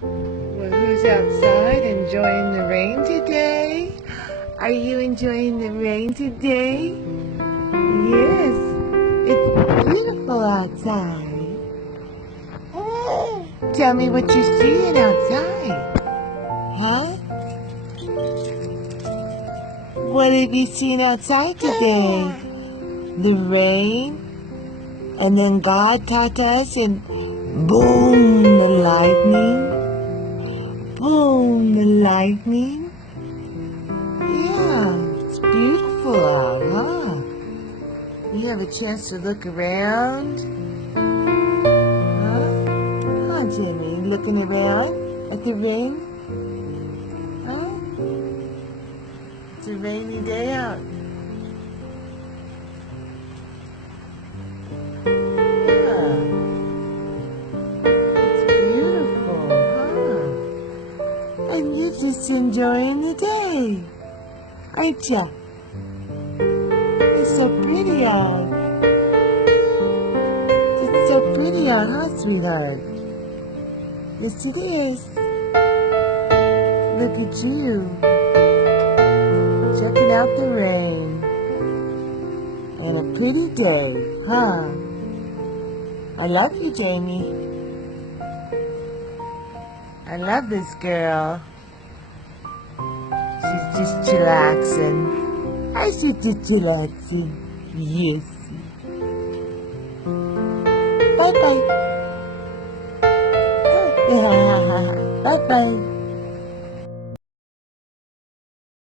Well, who's outside enjoying the rain today? Are you enjoying the rain today? Yes, it's beautiful outside. Tell me what you're seeing outside. Huh? What have you seen outside today? The rain? And then God taught us and boom, the lightning. Boom, the lightning. Yeah, it's beautiful out, huh? You have a chance to look around. Huh? Huh, Jimmy? You looking around at the rain? Huh? It's a rainy day out. Yeah. It's beautiful, huh? And you're just enjoying the day, aren't ya? It's so pretty out. It's so pretty out, huh, sweetheart? Yes, it is. Look at you, checking out the rain. And a pretty day, huh? I love you, Jamie. I love this girl. She's just chillaxing. I she's just chillaxing. Yes. Bye-bye. Bye-bye.